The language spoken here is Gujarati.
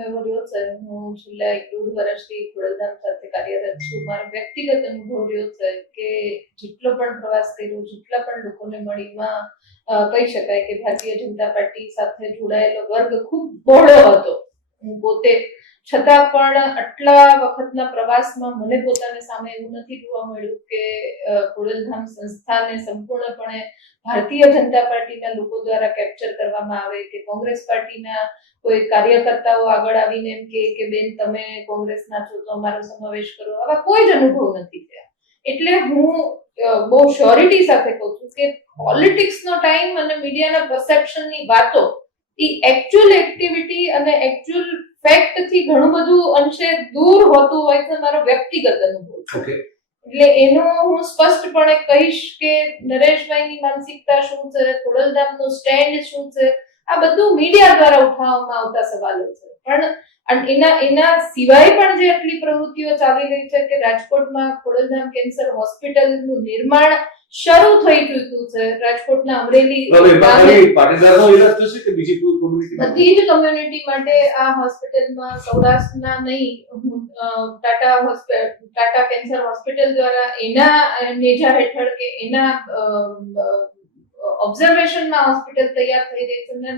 સમય એવો રહ્યો છે, હું છેલ્લા 1.5 વર્ષથી ખોડલધામ સાથે કાર્યરત છું. મારો વ્યક્તિગત અનુભવ રહ્યો છે કે જેટલો પણ પ્રવાસ કર્યો, જેટલા પણ લોકોને મળીમાં કહી શકાય કે ભારતીય જનતા પાર્ટી સાથે જોડાયેલો વર્ગ ખૂબ બહોળો હતો. હું પોતે છતાં પણ આટલા વખતના પ્રવાસમાં મને પોતાને સામે એવું નથી જોવા મળ્યું કે ખોડલધામ સંસ્થાને સંપૂર્ણપણે ભારતીય જનતા પાર્ટીના લોકો દ્વારા કેપ્ચર કરવામાં આવે કે કોંગ્રેસ પાર્ટીના કોઈ કાર્યકર્તાઓ આગળ આવીને એમ કે બેન તમે કોંગ્રેસના છો તો અમારો સમાવેશ કરો. આવા કોઈ જ અનુભવ નથી થયા. એટલે હું બહુ શ્યોરિટી સાથે કહું છું કે પોલિટિક્સનો ટાઈમ અને મીડિયાના પરસેપ્શનની વાતો એ એકચ્યુઅલ એક્ટિવિટી અને એકચ્યુઅલ ફેક્ટ થી ઘણું બધું અંશે દૂર હોતું હોય છે, મારો વ્યક્તિગત અનુભવ છે. એટલે એનું હું સ્પષ્ટપણે કહીશ કે નરેશભાઈની માનસિકતા શું છે, ખોડલધામનું સ્ટેન્ડ શું છે, આ બધું મીડિયા દ્વારા ઉઠાવવામાં આવતા સવાલો છે. પણ એના સિવાય પણ જે આટલી પ્રવૃત્તિઓ ચાલી રહી છે કે રાજકોટમાં ખોડલધામ કેન્સર હોસ્પિટલનું નિર્માણ શરૂ થઈ ચૂક્યું છે. રાજકોટના અમરેલી બધી જ કોમ્યુનિટી માટે આ હોસ્પિટલમાં સૌરાષ્ટ્રના નહીં, ટાટા કેન્સર હોસ્પિટલ દ્વારા એના નેજા હેઠળ કે એના ઓબ્ઝર્વેશનમાં હોસ્પિટલ તૈયાર થઈ રહી છે.